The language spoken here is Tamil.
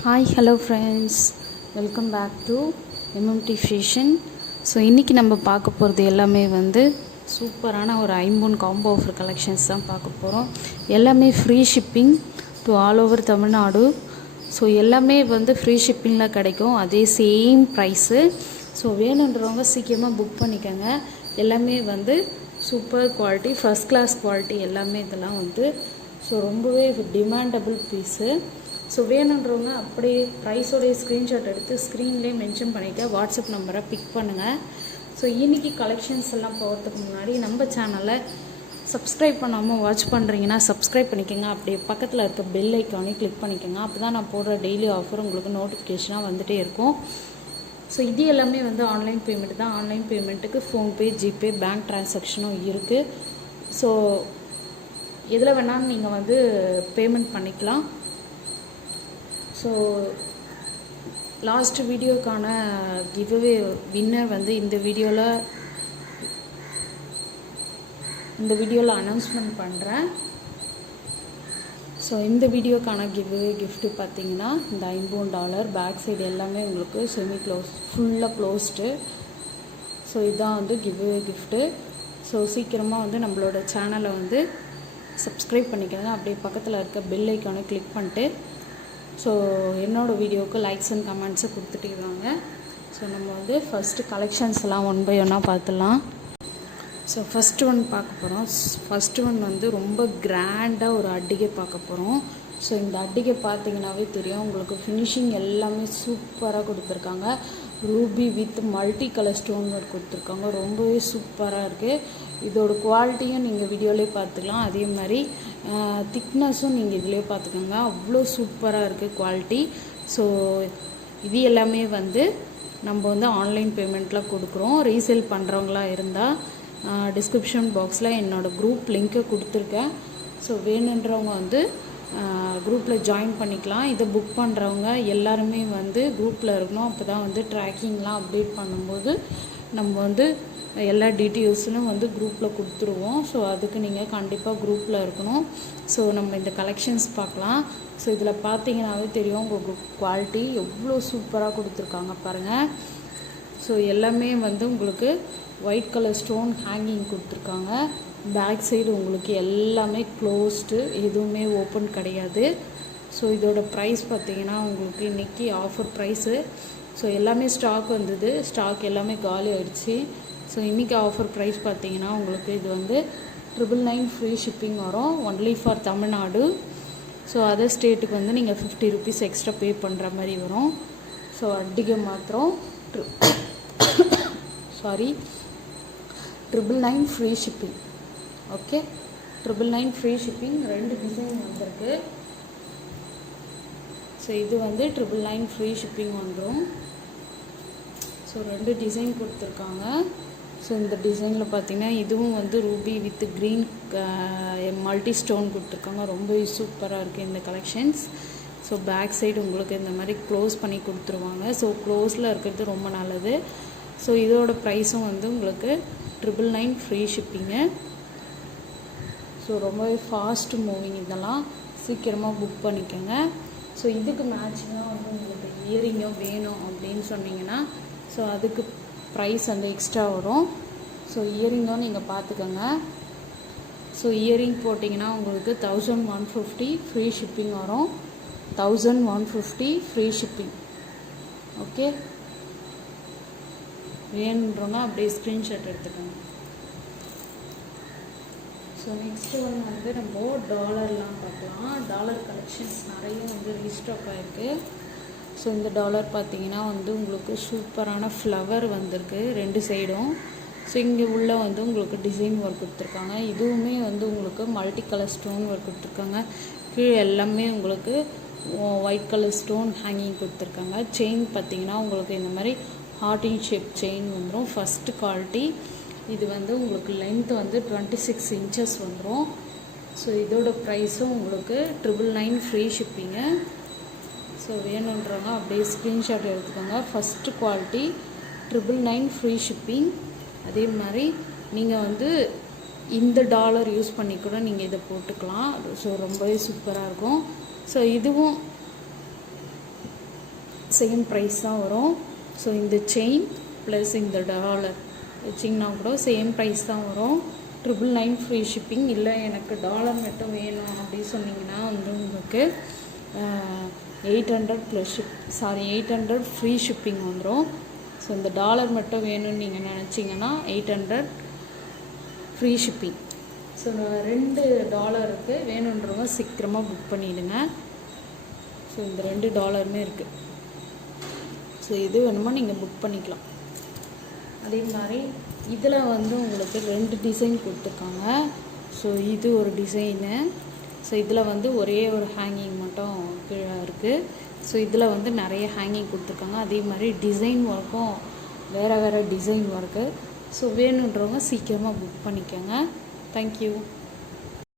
Hi hello friends, welcome back to MMT fashion. So இன்றைக்கி நம்ம பார்க்க போகிறது எல்லாமே சூப்பரான ஒரு ஐம்பொன் காம்போ ஆஃபர் கலெக்ஷன்ஸ் தான் பார்க்க போகிறோம். எல்லாமே free shipping to all over Tamil Nadu. So எல்லாமே ஃப்ரீ ஷிப்பிங்கில் கிடைக்கும், அதே சேம் ப்ரைஸு. ஸோ வேணுன்றவங்க சீக்கிரமாக புக் பண்ணிக்கோங்க. எல்லாமே super quality, first class quality எல்லாமே இதெல்லாம் ஸோ ரொம்பவே டிமாண்டபிள் பீஸு. ஸோ வேணுன்றவங்க அப்படியே ப்ரைஸோடைய ஸ்க்ரீன்ஷாட் எடுத்து ஸ்க்ரீன்லேயே மென்ஷன் பண்ணிவிட்டு வாட்ஸ்அப் நம்பரை பிக் பண்ணுங்கள். ஸோ இன்றைக்கி கலெக்ஷன்ஸ் எல்லாம் போகிறதுக்கு முன்னாடி நம்ம சேனலை சப்ஸ்கிரைப் பண்ணாமல் வாட்ச் பண்ணுறீங்கன்னா சப்ஸ்கிரைப் பண்ணிக்கோங்க. அப்படியே பக்கத்தில் இருக்க பெல் ஐக்கானே கிளிக் பண்ணிக்கோங்க. அப்போ தான் நான் போடுற டெய்லி ஆஃபர் உங்களுக்கு நோட்டிஃபிகேஷனாக வந்துகிட்டே இருக்கும். ஸோ இது எல்லாமே ஆன்லைன் பேமெண்ட் தான். ஆன்லைன் பேமெண்ட்டுக்கு ஃபோன்பே, ஜிபே, பேங்க் ட்ரான்சாக்ஷனும் இருக்குது. ஸோ எதில் வேணாலும் நீங்கள் பேமெண்ட் பண்ணிக்கலாம். ஸோ லாஸ்ட் வீடியோக்கான கிவ்அவே வின்னர் இந்த வீடியோவில் அனௌன்ஸ்மெண்ட் பண்ணுறேன். ஸோ இந்த வீடியோக்கான கிவ்அவே கிஃப்ட்டு பார்த்தீங்கன்னா இந்த $50 பேக் சைடு எல்லாமே உங்களுக்கு செமி க்ளோஸ், ஃபுல்லாக க்ளோஸ்டு. ஸோ இதுதான் கிவ்அவே கிஃப்ட்டு. ஸோ சீக்கிரமாக நம்மளோட சேனலை சப்ஸ்கிரைப் பண்ணிக்கோங்க. அப்படியே பக்கத்தில் இருக்க பெல் ஐக்கானை கிளிக் பண்ணிட்டு ஸோ என்னோடய வீடியோவுக்கு லைக்ஸ் அண்ட் கமெண்ட்ஸை கொடுத்துட்டே வாங்க. ஸோ நம்ம ஃபஸ்ட்டு கலெக்ஷன்ஸ் எல்லாம் ஒன் பை ஒன்னாக பார்த்துலாம். ஸோ ஃபஸ்ட்டு ஒன் பார்க்க போகிறோம். ஃபஸ்ட்டு ஒன் ரொம்ப கிராண்டாக ஒரு அட்டிகை பார்க்க போகிறோம். ஸோ இந்த அட்டிகை பார்த்தீங்கன்னாவே தெரியும் உங்களுக்கு, ஃபினிஷிங் எல்லாமே சூப்பராக கொடுத்துருக்காங்க. Ruby with multi colour stone work கொடுத்துருக்காங்க. ரொம்பவே சூப்பராக இருக்குது. இதோட குவாலிட்டியும் நீங்கள் வீடியோலேயே பார்த்துக்கலாம். அதே மாதிரி திக்னஸும் நீங்கள் இதிலே பார்த்துக்கோங்க. அவ்வளோ சூப்பராக இருக்குது குவாலிட்டி. ஸோ இது எல்லாமே நம்ம ஆன்லைன் பேமெண்ட்டில் கொடுக்குறோம். ரீசேல் பண்ணுறவங்களா இருந்தால் டிஸ்கிரிப்ஷன் பாக்ஸில் என்னோடய குரூப் லிங்க்கை கொடுத்துருக்கேன். ஸோ வேணுன்றவங்க குரூப்பில் ஜாயின் பண்ணிக்கலாம். இதை புக் பண்ணுறவங்க எல்லாருமே குரூப்பில் இருக்கணும். அப்போ தான் ட்ராக்கிங்லாம் அப்டேட் பண்ணும்போது நம்ம எல்லா டீட்டெயில்ஸும் குரூப்பில் கொடுத்துருவோம். ஸோ அதுக்கு நீங்கள் கண்டிப்பாக குரூப்பில் இருக்கணும். ஸோ நம்ம இந்த கலெக்ஷன்ஸ் பார்க்கலாம். ஸோ இதில் பார்த்தீங்கன்னாவே தெரியும் உங்களுக்கு குவாலிட்டி எவ்வளோ சூப்பராக கொடுத்துருக்காங்க பாருங்கள். ஸோ எல்லாமே உங்களுக்கு ஒயிட் கலர் ஸ்டோன் ஹேங்கிங் கொடுத்துருக்காங்க. பேக் சைடு உங்களுக்கு எல்லாமே க்ளோஸ்டு, எதுவுமே ஓப்பன் கிடையாது. ஸோ இதோட ப்ரைஸ் பார்த்தீங்கன்னா உங்களுக்கு இன்றைக்கி ஆஃபர் ப்ரைஸு. ஸோ எல்லாமே ஸ்டாக் வந்தது, ஸ்டாக் எல்லாமே காலி ஆகிடுச்சு. ஸோ இன்றைக்கி ஆஃபர் ப்ரைஸ் பார்த்தீங்கன்னா உங்களுக்கு இது $999 ஃப்ரீ ஷிப்பிங் வரும், only for Tamil Nadu. So other ஸ்டேட்டுக்கு நீங்கள் ₹50 எக்ஸ்ட்ரா பே பண்ணுற மாதிரி வரும். ஸோ அட்டிகை மாத்திரம் $999 free shipping. Okay, $999 free shipping. 2 design வந்திருக்கு. ஸோ இது $999 ஃப்ரீ ஷிப்பிங் வந்துடும். ஸோ 2 டிசைன் கொடுத்துருக்காங்க. ஸோ இந்த டிசைனில் பார்த்தீங்கன்னா இதுவும் Ruby with green multi stone கொடுத்துருக்காங்க. ரொம்ப சூப்பராக இருக்குது இந்த கலெக்ஷன்ஸ். ஸோ பேக் சைடு உங்களுக்கு இந்த மாதிரி க்ளோஸ் பண்ணி கொடுத்துருவாங்க. ஸோ க்ளோஸில் இருக்கிறது ரொம்ப நல்லது. ஸோ இதோட ப்ரைஸும் உங்களுக்கு $999 ஃப்ரீ ஷிப்பிங்கு. ஸோ ரொம்பவே ஃபாஸ்ட் மூவிங், இதெல்லாம் சீக்கிரமாக புக் பண்ணிக்கோங்க. ஸோ இதுக்கு மேட்சிங்காக உங்களுக்கு இயரிங்கும் வேணும் அப்படின்னு சொன்னீங்கன்னா ஸோ அதுக்கு ப்ரைஸ் எக்ஸ்ட்ரா வரும். ஸோ இயரிங்கும் நீங்கள் பார்த்துக்கோங்க. ஸோ இயரிங் போட்டிங்கன்னா உங்களுக்கு 1150 ஃப்ரீ ஷிப்பிங் வரும். 1150 ஃப்ரீ ஷிப்பிங். ஓகே, வேணுன்றவங்க அப்படியே ஸ்க்ரீன்ஷாட் எடுத்துக்கோங்க. ஸோ நெக்ஸ்ட்டு ஒன் நம்ம டாலர்லாம் பார்க்கலாம். டாலர் கலெக்ஷன்ஸ் நிறைய ரீஸ்டாக் ஆகிருக்கு. ஸோ இந்த டாலர் பார்த்தீங்கன்னா உங்களுக்கு சூப்பரான ஃப்ளவர் வந்திருக்கு 2 சைடும். ஸோ இங்கே உள்ள உங்களுக்கு டிசைன் ஒர்க் கொடுத்துருக்காங்க. இதுவுமே உங்களுக்கு மல்டி கலர் ஸ்டோன் ஒர்க் கொடுத்துருக்காங்க. கீழே எல்லாமே உங்களுக்கு ஒயிட் கலர் ஸ்டோன் ஹேங்கிங் கொடுத்துருக்காங்க. செயின் பார்த்தீங்கன்னா உங்களுக்கு இந்த மாதிரி ஹார்டின் ஷேப் செயின் வந்துடும். First quality. இது உங்களுக்கு லென்த் 26 இன்ச்சஸ் வந்துடும். ஸோ இதோட ப்ரைஸும் உங்களுக்கு $999 ஃப்ரீ ஷிப்பிங்கு. ஸோ வேணுன்றவங்க அப்படியே ஸ்க்ரீன்ஷாட் எடுத்துக்கோங்க. First quality $999 free shipping. அதே மாதிரி நீங்கள் இந்த டாலர் யூஸ் பண்ணி கூட நீங்கள் இதை போட்டுக்கலாம். ஸோ ரொம்பவே சூப்பராக இருக்கும். ஸோ இதுவும் சேம் ப்ரைஸ் தான் வரும். ஸோ இந்த செயின் ப்ளஸ் இந்த டாலர் வச்சிங்கன்னா கூட சேம் ப்ரைஸ் தான் வரும். 999 ஃப்ரீ ஷிப்பிங். இல்லை எனக்கு டாலர் மட்டும் வேணும் அப்படின்னு சொன்னிங்கன்னா வந்து உங்களுக்கு 800 ப்ளஸ் 800 ஃப்ரீ ஷிப்பிங் வந்துடும். ஸோ இந்த டாலர் மட்டும் வேணும்னு நீங்கள் நினச்சிங்கன்னா 800 ஃப்ரீ ஷிப்பிங். ஸோ 2 டாலருக்கு வேணுன்றவங்க சீக்கிரமாக புக் பண்ணிவிடுங்க. ஸோ இந்த 2 டாலருமே இருக்குது. ஸோ எது வேணுமோ நீங்கள் புக் பண்ணிக்கலாம். அதே மாதிரி இதில் வந்து உங்களுக்கு 2 டிசைன் கொடுத்துருக்காங்க. ஸோ இது ஒரு டிசைனு. ஸோ இதில் வந்து ஒரே ஒரு ஹேங்கிங் மட்டும் கீழே இருக்குது. ஸோ இதில் வந்து நிறைய ஹேங்கிங் கொடுத்துருக்காங்க. அதே மாதிரி டிசைன் ஒர்க்கும் வேறு டிசைன் ஒர்க்கு. ஸோ வேணுன்றவங்க சீக்கிரமாக புக் பண்ணிக்கோங்க. தேங்க்யூ.